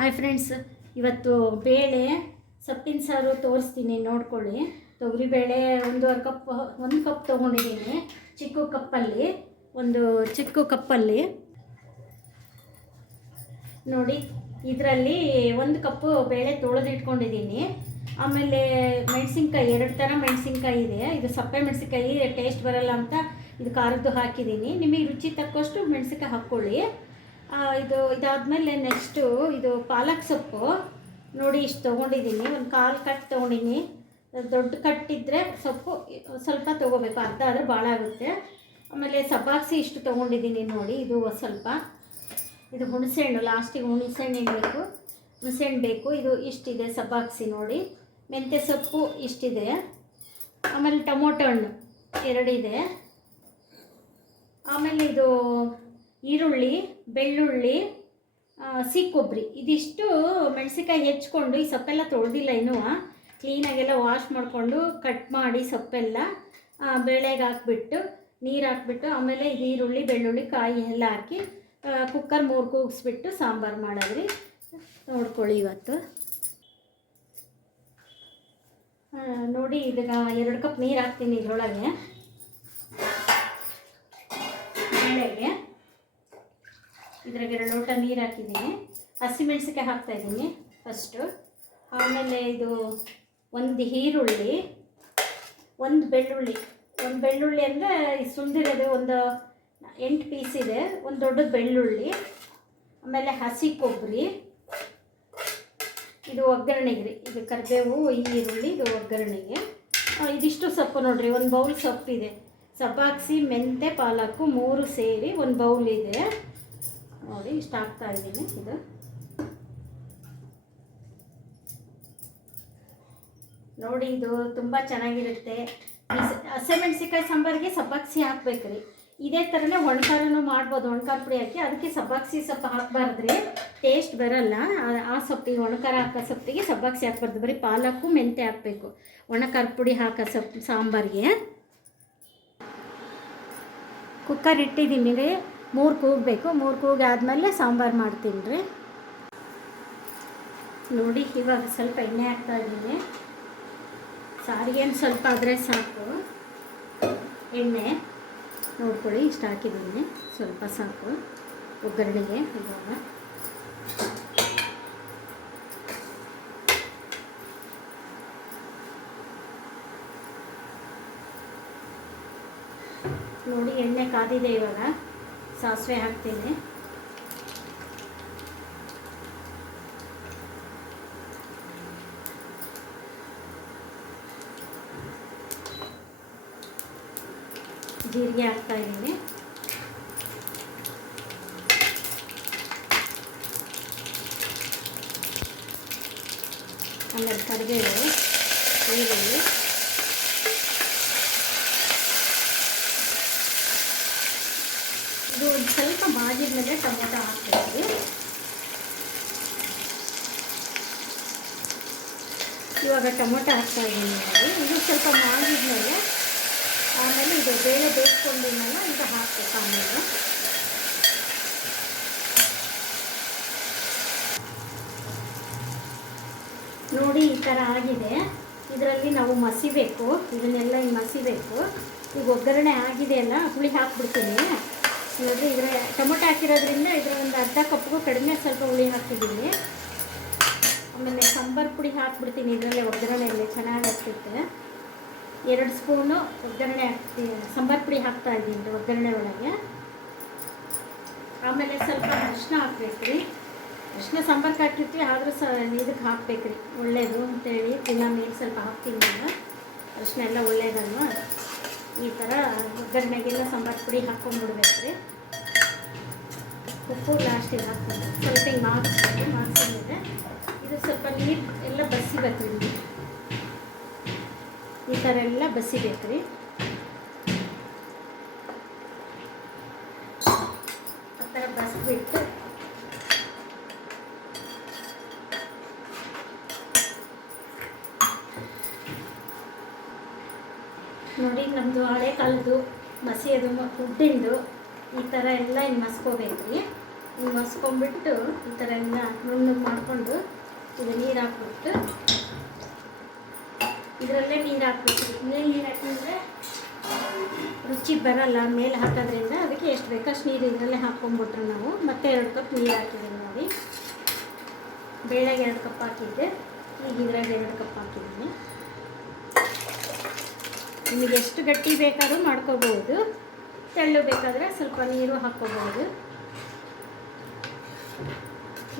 Hi friends, ಇವತ್ತು ಬೇಳೆ ಸೊಪ್ಪಿನ ಸಾರು ತೋರಿಸ್ತೀನಿ, ನೋಡ್ಕೊಳ್ಳಿ. ತೊಗರಿಬೇಳೆ 1 ಕಪ್ ತೊಗೊಂಡಿದ್ದೀನಿ. ಚಿಕ್ಕ ಕಪ್ಪಲ್ಲಿ ನೋಡಿ, ಇದರಲ್ಲಿ 1 ಕಪ್ಪು ಬೇಳೆ ತೊಳೆದಿಟ್ಕೊಂಡಿದ್ದೀನಿ. ಆಮೇಲೆ ಮೆಣಸಿನ್ಕಾಯಿ 2 ಥರ ಮೆಣಸಿನ್ಕಾಯಿ ಇದೆ. ಇದು ಸಪ್ಪೆ ಮೆಣಸಿನ್ಕಾಯಿ, ಟೇಸ್ಟ್ ಬರಲ್ಲ ಅಂತ ಇದು ಖಾರದ್ದು ಹಾಕಿದ್ದೀನಿ. ನಿಮಗೆ ರುಚಿ ತಕ್ಕಷ್ಟು ಮೆಣಸಿನ್ಕಾಯಿ ಹಾಕ್ಕೊಳ್ಳಿ. ಇದಾದಮೇಲೆ ನೆಕ್ಸ್ಟು ಇದು ಪಾಲಕ್ ಸೊಪ್ಪು ನೋಡಿ, ಇಷ್ಟು ತೊಗೊಂಡಿದ್ದೀನಿ. 1/4 ಕಟ್ ತೊಗೊಂಡಿದ್ದೀನಿ. ದೊಡ್ಡ ಕಟ್ಟಿದ್ದರೆ ಸೊಪ್ಪು ಸ್ವಲ್ಪ ತೊಗೋಬೇಕು, ಅರ್ಧ ಆದರೆ ಭಾಳ ಆಗುತ್ತೆ. ಆಮೇಲೆ ಸಬ್ಬಾಕ್ಸಿ ಇಷ್ಟು ತೊಗೊಂಡಿದ್ದೀನಿ ನೋಡಿ. ಇದು ಸ್ವಲ್ಪ ಇದು ಹುಣಸೆಹಣ್ಣು, ಲಾಸ್ಟಿಗೆ ಹುಣಸೆಹಣ್ಣು ಬೇಕು. ಇದು ಇಷ್ಟಿದೆ ಸಬ್ಬಾಕ್ಸಿ ನೋಡಿ. ಮೆಂತ್ಯ ಸೊಪ್ಪು ಇಷ್ಟಿದೆ. ಆಮೇಲೆ ಟೊಮೊಟೊ ಹಣ್ಣು 2 ಇದೆ. ಆಮೇಲೆ ಇದು ಈರುಳ್ಳಿ, ಬೆಳ್ಳುಳ್ಳಿ, ಹಸಿ ಕೊಬ್ಬರಿ, ಇದಿಷ್ಟು ಮೆಣಸಿನ್ಕಾಯಿ ಹೆಚ್ಕೊಂಡು, ಈ ಸೊಪ್ಪೆಲ್ಲ ತೊಳೆದಿಲ್ಲ ಇನ್ನೂ, ಕ್ಲೀನಾಗೆಲ್ಲ ವಾಶ್ ಮಾಡಿಕೊಂಡು ಕಟ್ ಮಾಡಿ ಸೊಪ್ಪೆಲ್ಲ ಬೇಳೆಗೆ ಹಾಕ್ಬಿಟ್ಟು ನೀರು ಹಾಕ್ಬಿಟ್ಟು, ಆಮೇಲೆ ಇದು ಈರುಳ್ಳಿ, ಬೆಳ್ಳುಳ್ಳಿ, ಕಾಯಿ ಎಲ್ಲ ಹಾಕಿ ಕುಕ್ಕರ್ 3 ಕೂಗಿಸ್ಬಿಟ್ಟು ಸಾಂಬಾರು ಮಾಡಿದ್ರಿ. ನೋಡ್ಕೊಳ್ಳಿ. ಇವತ್ತು ನೋಡಿ, ಇದೀಗ 2 ಕಪ್ ನೀರು ಹಾಕ್ತೀನಿ ಇದರೊಳಗೆ ಬೇಳೆಗೆ. ಇದ್ರಾಗ 2 ಲೋಟ ನೀರು ಹಾಕಿದ್ದೀನಿ. ಹಸಿಮೆಣಸಿನ್ಕಾಯಿ ಹಾಕ್ತಾಯಿದ್ದೀನಿ ಫಸ್ಟು. ಆಮೇಲೆ ಇದು 1 ಈರುಳ್ಳಿ, 1 ಬೆಳ್ಳುಳ್ಳಿ ಅಂದರೆ ಸುಂದಿರೋದು ಒಂದು 8 ಪೀಸ್ ಇದೆ. 1 ದೊಡ್ಡದು ಬೆಳ್ಳುಳ್ಳಿ. ಆಮೇಲೆ ಹಸಿ ಕೊಬ್ಬರಿ, ಇದು ಒಗ್ಗರಣೆಗೆ ರೀ. ಇದು ಕರಿಬೇವು, ಈರುಳ್ಳಿ, ಇದು ಒಗ್ಗರಣೆಗೆ. ಇದಿಷ್ಟು ಸೊಪ್ಪು ನೋಡಿರಿ, 1 ಬೌಲ್ ಸೊಪ್ಪಿದೆ. ಸಬ್ಬಾಕ್ಸಿ, ಮೆಂತೆ, ಪಾಲಕ್ಕು 3 ಸೇರಿ 1 ಬೌಲ್ ಇದೆ ನೋಡಿ. ಇಷ್ಟು ಹಾಕ್ತಾ ಇದ್ದೀನಿ. ಇದು ನೋಡಿ, ಇದು ತುಂಬ ಚೆನ್ನಾಗಿರುತ್ತೆ. ಹಸಿಮೆಣಸಿನ್ಕಾಯಿ ಸಾಂಬಾರಿಗೆ ಸಬ್ಬಾಕ್ಸಿ ಹಾಕ್ಬೇಕ್ರಿ. ಇದೇ ಥರನೇ ಒಣಕಾರನೂ ಮಾಡ್ಬೋದು, ಒಣಕಾರ ಪುಡಿ ಹಾಕಿ. ಅದಕ್ಕೆ ಸಬ್ಬಾಕ್ಸಿ ಸೊಪ್ಪು ಹಾಕಬಾರ್ದ್ರಿ, ಟೇಸ್ಟ್ ಬರಲ್ಲ. ಆ ಸೊಪ್ಪಿಗೆ, ಒಣಕಾರ ಹಾಕೋ ಸೊಪ್ಪಿಗೆ ಸಬ್ಬಾಕ್ಸಿ ಹಾಕ್ಬಾರ್ದು, ಬರೀ ಪಾಲಕ್ಕು ಮೆಂತೆ ಹಾಕಬೇಕು ಒಣಕಾರ ಪುಡಿ ಹಾಕೋ ಸಾಂಬಾರಿಗೆ. ಕುಕ್ಕರ್ ಇಟ್ಟಿದ್ದೀನಿ ರೀ, 3 ಕೂಗಬೇಕು. 3 ಕೂಗಿ ಆದಮೇಲೆ ಸಾಂಬಾರು ಮಾಡ್ತೀನಿ ರೀ. ನೋಡಿ, ಇವಾಗ ಸ್ವಲ್ಪ ಎಣ್ಣೆ ಹಾಕ್ತಾಯಿದ್ದೀನಿ. ಸಾರಿಗೇನು ಸ್ವಲ್ಪ ಆದರೆ ಸಾಕು ಎಣ್ಣೆ. ನೋಡ್ಕೊಳ್ಳಿ, ಇಷ್ಟು ಹಾಕಿದ್ದೀನಿ, ಸ್ವಲ್ಪ ಸಾಕು ಒಗ್ಗರಣೆಗೆ. ಇವಾಗ ನೋಡಿ, ಎಣ್ಣೆ ಕಾದಿದೆ. ಇವಾಗ ಸಾಸಿವೆ ಹಾಕ್ತೀನಿ. ಜೀರಿಗೆ ಹಾಕ್ತಾಯಿದ್ದೀನಿ. ಆಮೇಲೆ ಕರಿಬೇವು, ಈರುಳ್ಳಿ, ಇದು ಒಂದು ಸ್ವಲ್ಪ ಬಾಜಿದ ಮೇಲೆ ಟೊಮೊಟೊ ಹಾಕ್ತೀವಿ. ಇವಾಗ ಟೊಮೊಟೊ ಹಾಕ್ತಾಯಿದ್ದೀನಿ ನೋಡಿ. ಇದು ಸ್ವಲ್ಪ ಮಾಡಿದ್ಮೇಲೆ ಆಮೇಲೆ ಇದು ಬೇಳೆ ಬೇಯಿಸ್ಕೊಂಡಿದ್ಮೇಲೆ ಇದು ಹಾಕಬೇಕು. ಆಮೇಲೆ ನೋಡಿ, ಈ ಥರ ಆಗಿದೆ. ಇದರಲ್ಲಿ ನಾವು ಮಸಿಬೇಕು, ಇದನ್ನೆಲ್ಲ ಹಿಂಗೆ ಮಸಿಬೇಕು. ಈಗ ಒಗ್ಗರಣೆ ಆಗಿದೆ ಅಲ್ಲ, ಹುಳಿ ಹಾಕ್ಬಿಡ್ತೀನಿ ನೋಡಿರಿ. ಟೊಮೊಟೊ ಹಾಕಿರೋದ್ರಿಂದ ಇದರ ಒಂದು ಅರ್ಧ ಕಪ್ಗೂ ಕಡಿಮೆ ಸ್ವಲ್ಪ ಹುಳಿ ಹಾಕ್ತಿದ್ದೀನಿ. ಆಮೇಲೆ ಸಾಂಬಾರು ಪುಡಿ ಹಾಕ್ಬಿಡ್ತೀನಿ ಇದರಲ್ಲೇ, ಒಗ್ಗರಣೆಯಲ್ಲಿ ಚೆನ್ನಾಗಿ ಆಗ್ತಿರುತ್ತೆ. 2 ಸ್ಪೂನು ಒಗ್ಗರಣೆ ಹಾಕ್ತೀನಿ, ಸಾಂಬಾರು ಪುಡಿ ಹಾಕ್ತಾಯಿದ್ದೀನಿ ಒಗ್ಗರಣೆ ಒಳಗೆ. ಆಮೇಲೆ ಸ್ವಲ್ಪ ಅರಿಶಿನ ಹಾಕ್ಬೇಕು ರೀ. ಅರಿಶಿನ ಸಾಂಬಾರ್ಗೆ ಹಾಕಿರ್ತೀವಿ, ಆದರೂ ಇದಕ್ಕೆ ಹಾಕ್ಬೇಕು ರೀ, ಒಳ್ಳೆಯದು ಅಂತೇಳಿ. ನೀರು ಸ್ವಲ್ಪ ಹಾಕ್ತೀನಿ ನಾನು. ಅರಿಶಿನ ಎಲ್ಲ ಒಳ್ಳೇದಲ್ವ. ಈ ಥರ ಒಗ್ಗರಣೆಗೆಲ್ಲ ಸಾಂಬಾರು ಪುಡಿ ಹಾಕ್ಕೊಂಡ್ಬಿಡ್ಬೇಕು ರೀ. ಉಪ್ಪು ಲಾಸ್ಟಿಗೆ ಹಾಕ್ತೀನಿ, ಸ್ವಲ್ಪ ಹಿಂಗೆ ಮಾರ್ಕ್ಸಿದೆ. ಇದು ಸ್ವಲ್ಪ ನೀರು ಎಲ್ಲ ಬಸಿಬೇಕು ರೀ, ಈ ಥರ ಎಲ್ಲ ಬಸಿಬೇಕು ರೀ. ಆ ಥರ ಬಸಿಬಿಟ್ಟು ನೋಡಿ, ನಮ್ಮದು ಹಳೆ ಕಾಲದ್ದು ಮಸಿ ಅದು ಉಡ್ಡಿಂದು ಈ ಥರ ಎಲ್ಲ ಹಿಂಗೆ ಮಸ್ಕೋಬೇಕು ರೀ. ಮಸ್ಕೊಂಡ್ಬಿಟ್ಟು ಈ ಥರ ಎಲ್ಲ ನುಣ್ಣಗೆ ಮಾಡಿಕೊಂಡು ಇದು ನೀರು ಹಾಕ್ಬಿಟ್ಟು ಇದರಲ್ಲೇ ನೀರು ಹಾಕ್ಬೇಕು. ಮೇಲೆ ನೀರು ಹಾಕಿದ್ರೆ ರುಚಿ ಬರಲ್ಲ ಮೇಲೆ ಹಾಕೋದ್ರಿಂದ, ಅದಕ್ಕೆ ಎಷ್ಟು ಬೇಕಷ್ಟು ನೀರು ಇದರಲ್ಲೇ ಹಾಕ್ಕೊಂಡ್ಬಿಟ್ರೆ ನಾವು. ಮತ್ತೆ 2 ಕಪ್ ನೀರು ಹಾಕಿದ್ದೀನಿ ನೋಡಿ. ಬೇಳೆಗೆ 2 ಕಪ್ ಹಾಕಿದ್ದೆ, ಈಗ ಇದ್ರಾಗ 2 ಕಪ್ ಹಾಕಿದ್ದೀನಿ. ನಿಮಗೆ ಎಷ್ಟು ಗಟ್ಟಿ ಬೇಕಾದ್ರೂ ಮಾಡ್ಕೋಬೋದು, ತೆಳ್ಳು ಬೇಕಾದರೆ ಸ್ವಲ್ಪ ನೀರು ಹಾಕ್ಕೋಬೋದು.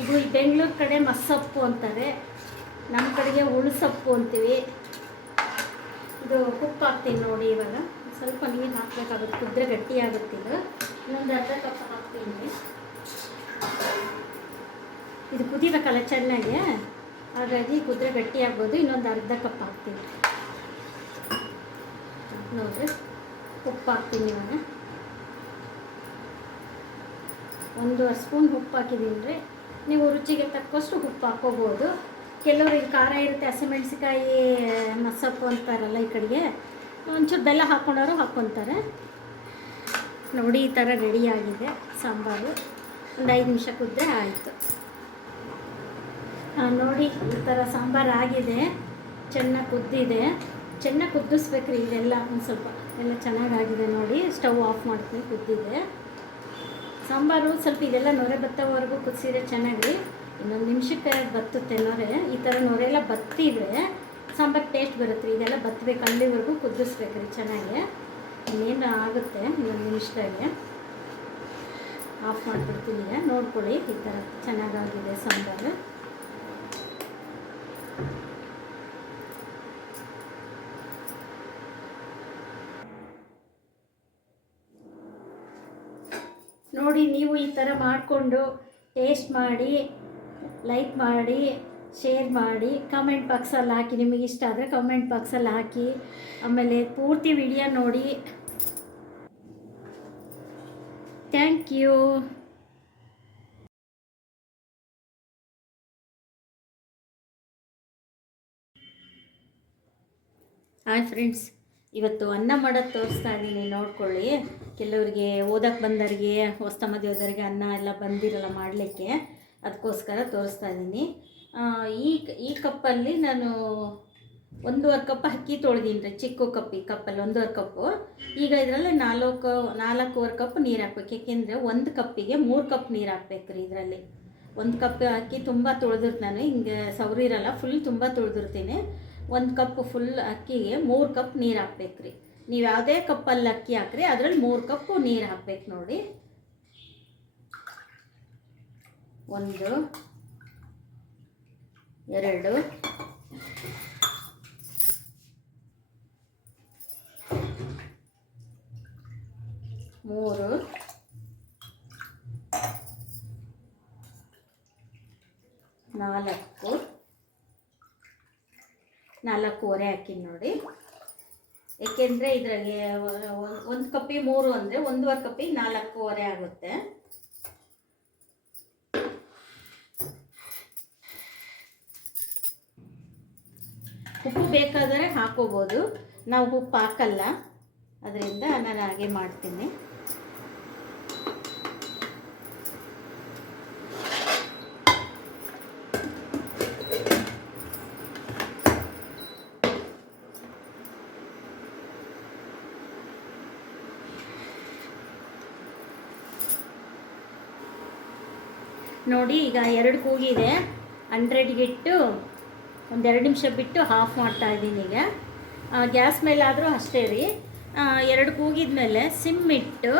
ಇದು ಬೆಂಗಳೂರು ಕಡೆ ಮಸ್ಸೊಪ್ಪು ಅಂತಾರೆ, ನಮ್ಮ ಕಡೆಗೆ ಉಳುಸೊಪ್ಪು ಅಂತೀವಿ. ಇದು ಉಪ್ಪು ಹಾಕ್ತೀನಿ ನೋಡಿ. ಇವಾಗ ಸ್ವಲ್ಪ ನೀರು ಹಾಕಬೇಕಾಗುತ್ತೆ, ಕುದ್ರೆ ಗಟ್ಟಿ ಆಗುತ್ತೆ. ಇನ್ನೊಂದು ಅರ್ಧ ಕಪ್ ಹಾಕ್ತೀನಿ. ಇದು ಕುದಿಬೇಕಲ್ಲ ಚೆನ್ನಾಗಿ, ಹಾಗಾಗಿ ಕುದ್ರೆ ಗಟ್ಟಿ ಆಗ್ಬೋದು. ಇನ್ನೊಂದು ಅರ್ಧ ಕಪ್ ಹಾಕ್ತೀನಿ ನೋಡಿರಿ. ಉಪ್ಪು ಹಾಕ್ತೀನಿ ಇವಾಗ. 1.5 ಸ್ಪೂನ್ ಉಪ್ಪು ಹಾಕಿದ್ದೀನಿ ರೀ. ನೀವು ರುಚಿಗೆ ತಕ್ಕಷ್ಟು ಉಪ್ಪು ಹಾಕ್ಕೋಬೋದು. ಕೆಲವರು ಇದು ಖಾರ ಇರುತ್ತೆ, ಹಸಿಮೆಣ್ಸಿಕಾಯಿ ಮಸ್ಸೊಪ್ಪು ಅಂತಾರಲ್ಲ ಈ ಕಡೆಗೆ, ಒಂಚೂರು ಬೆಲ್ಲ ಹಾಕ್ಕೊಂಡವರು ಹಾಕ್ಕೊತಾರೆ ನೋಡಿ. ಈ ಥರ ರೆಡಿಯಾಗಿದೆ ಸಾಂಬಾರು. ಒಂದು 5 ನಿಮಿಷ ಕುದ್ರೆ ಆಯಿತು ನೋಡಿ. ಈ ಥರ ಸಾಂಬಾರು ಆಗಿದೆ, ಚೆನ್ನಾಗಿ ಕುದ್ದಿದೆ. ಚೆನ್ನಾಗಿ ಕುದಿಸ್ಬೇಕ್ರಿ ಇದೆಲ್ಲ. ಒಂದು ಸ್ವಲ್ಪ ಎಲ್ಲ ಚೆನ್ನಾಗಾಗಿದೆ ನೋಡಿ. ಸ್ಟವ್ ಆಫ್ ಮಾಡ್ತೀನಿ. ಕುದ್ದಿದೆ ಸಾಂಬಾರು. ಸ್ವಲ್ಪ ಇದೆಲ್ಲ ನೊರೆ ಬತ್ತವರೆಗೂ ಕುದಿಸಿದ್ರೆ ಚೆನ್ನಾಗಿ. ಇನ್ನೊಂದು ನಿಮಿಷಕ್ಕೆ ಬತ್ತುತ್ತೆ ನೊರೆ. ಈ ಥರ ನೊರೆ ಎಲ್ಲ ಬತ್ತಿದ್ರೆ ಸಾಂಬಾರು ಟೇಸ್ಟ್ ಬರುತ್ತೆ. ಇದೆಲ್ಲ ಬತ್ತಬೇಕು, ಅಲ್ಲಿವರೆಗೂ ಕುದಿಸ್ಬೇಕ್ರಿ ಚೆನ್ನಾಗಿ. ಇನ್ನೇನು ಆಗುತ್ತೆ ಇನ್ನೊಂದು ನಿಮಿಷದಾಗೆ. ಆಫ್ ಮಾಡಿಬಿಡ್ತೀನಿ. ನೋಡ್ಕೊಳ್ಳಿ, ಈ ಥರ ಚೆನ್ನಾಗಾಗಿದೆ ಸಾಂಬಾರು. ನೋಡಿ, ನೀವು ಈ ಥರ ಮಾಡಿಕೊಂಡು ಟೇಸ್ಟ್ ಮಾಡಿ, ಲೈಕ್ ಮಾಡಿ, ಶೇರ್ ಮಾಡಿ, ಕಮೆಂಟ್ ಬಾಕ್ಸಲ್ಲಿ ಹಾಕಿ. ನಿಮಗೆ ಇಷ್ಟ ಆದರೆ ಕಮೆಂಟ್ ಬಾಕ್ಸಲ್ಲಿ ಹಾಕಿ. ಆಮೇಲೆ ಪೂರ್ತಿ ವಿಡಿಯೋ ನೋಡಿ. Thank you. ಹಾಯ್ ಫ್ರೆಂಡ್ಸ್, ಇವತ್ತು ಅನ್ನ ಮಾಡೋದು ತೋರಿಸ್ತಾ ಇದ್ದೀನಿ ನೋಡ್ಕೊಳ್ಳಿ. ಕೆಲವರಿಗೆ ಓದಕ್ಕೆ ಬಂದವರಿಗೆ, ಹೊಸ ಮದುವೆದವರಿಗೆ ಅನ್ನ ಎಲ್ಲ ಬಂದಿರಲ್ಲ ಮಾಡಲಿಕ್ಕೆ, ಅದಕ್ಕೋಸ್ಕರ ತೋರಿಸ್ತಾ ಇದ್ದೀನಿ. ಈ ಕಪ್ಪಲ್ಲಿ ನಾನು 1.5 ಕಪ್ ಅಕ್ಕಿ ತೊಳೆದೀನಿ ರೀ. ಚಿಕ್ಕ ಕಪ್, ಈ ಕಪ್ಪಲ್ಲಿ 1.5 ಕಪ್ಪು. ಈಗ ಇದರಲ್ಲಿ 4.25 ಕಪ್ ನೀರು ಹಾಕ್ಬೇಕು. ಏಕೆಂದರೆ 1 ಕಪ್ಪಿಗೆ 3 ಕಪ್ ನೀರು ಹಾಕ್ಬೇಕು ರೀ. ಇದರಲ್ಲಿ 1 ಕಪ್ ಅಕ್ಕಿ ತುಂಬ ತೊಳೆದಿರ್ತೀನಿ ನಾನು, ಹಿಂಗೆ ಸವರಿರಲ್ಲ, ಫುಲ್ ತುಂಬ ತೊಳೆದಿರ್ತೀನಿ. 1 ಕಪ್ ಫುಲ್ ಅಕ್ಕಿಗೆ 3 ಕಪ್ ನೀರು ಹಾಕ್ಬೇಕು ರೀ. ನೀವು ಯಾವುದೇ ಕಪ್ಪಲ್ಲಿ ಅಕ್ಕಿ ಹಾಕ್ರಿ, ಅದರಲ್ಲಿ 3 ಕಪ್ ನೀರು ಹಾಕ್ಬೇಕು ನೋಡಿ. 1 2 3 4.25 ಹಾಕಿ ನೋಡಿ. ಏಕೆಂದರೆ ಇದ್ರಾಗೆ 1 ಕಪ್ಪಿಗೆ 3 ಅಂದರೆ 1.5 ಕಪ್ಪಿಗೆ 4.25 ಆಗುತ್ತೆ. ಉಪ್ಪು ಬೇಕಾದರೆ ಹಾಕೋಬೋದು, ನಾವು ಉಪ್ಪು ಹಾಕಲ್ಲ, ಅದರಿಂದ ನಾನು ಹಾಗೆ ಮಾಡ್ತೀನಿ. ನೋಡಿ, ಈಗ 2 ಕೂಗಿದೆ. 100ಗೆ ಇಟ್ಟು ಒಂದು 2 ನಿಮಿಷ ಬಿಟ್ಟು ಆಫ್ ಮಾಡ್ತಾ ಇದ್ದೀನಿ. ಈಗ ಗ್ಯಾಸ್ ಮೇಲಾದರೂ ಅಷ್ಟೇ ರೀ. 2 ಕೂಗಿದ್ಮೇಲೆ ಸಿಮ್ಮಿಟ್ಟು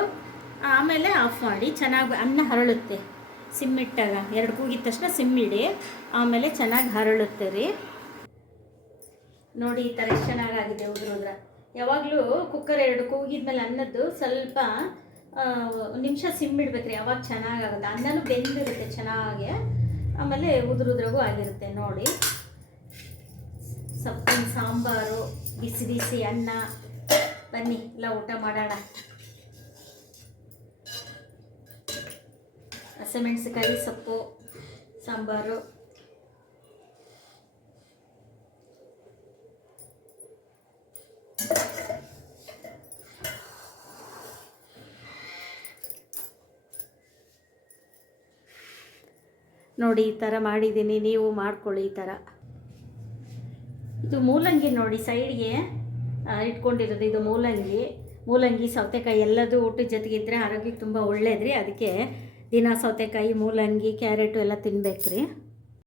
ಆಮೇಲೆ ಆಫ್ ಮಾಡಿ. ಚೆನ್ನಾಗಿ ಅನ್ನ ಹರಳುತ್ತೆ ಸಿಮ್ಮಿಟ್ಟಾಗ. 2 ಕೂಗಿದ ತಕ್ಷಣ ಸಿಮ್ಮಿಡಿ, ಆಮೇಲೆ ಚೆನ್ನಾಗಿ ಹರಳುತ್ತೆ ರೀ. ನೋಡಿ, ಈ ಥರ ಎಷ್ಟು ಚೆನ್ನಾಗಾಗಿದೆ ಉದ್ರ. ಯಾವಾಗಲೂ ಕುಕ್ಕರ್ 2 ಕೂಗಿದ್ಮೇಲೆ ಅನ್ನದ್ದು ಸ್ವಲ್ಪ 1 ನಿಮಿಷ ಸಿಮ್ಮಿಡ್ಬೇಕು ರೀ, ಅವಾಗ ಚೆನ್ನಾಗಾಗುತ್ತೆ. ಅನ್ನನೂ ಬೆಂದಿರುತ್ತೆ ಚೆನ್ನಾಗಿ, ಆಮೇಲೆ ಉದ್ರುದ್ರಾಗೂ ಆಗಿರುತ್ತೆ ನೋಡಿ. ಸೊಪ್ಪಿನ ಸಾಂಬಾರು, ಬಿಸಿ ಬಿಸಿ ಅನ್ನ. ಬನ್ನಿ ಎಲ್ಲ ಊಟ ಮಾಡೋಣ. ಹಸಿಮೆಣಸಿಕಾಯಿ ಸೊಪ್ಪು ಸಾಂಬಾರು. ನೋಡಿ ಈ ಥರ ಮಾಡಿದ್ದೀನಿ, ನೀವು ಮಾಡ್ಕೊಳ್ಳಿ ಈ ಥರ. ಇದು ಮೂಲಂಗಿ ನೋಡಿ ಸೈಡ್ಗೆ ಇಟ್ಕೊಂಡಿರೋದು, ಇದು ಮೂಲಂಗಿ ಸೌತೆಕಾಯಿ ಎಲ್ಲದೂ ಊಟದ ಜೊತೆಗಿದ್ರೆ ಆರೋಗ್ಯಕ್ಕೆ ತುಂಬ ಒಳ್ಳೇದ್ರಿ. ಅದಕ್ಕೆ ದಿನ ಸೌತೆಕಾಯಿ ಮೂಲಂಗಿ ಕ್ಯಾರೆಟು ಎಲ್ಲ ತಿನ್ಬೇಕು ರೀ.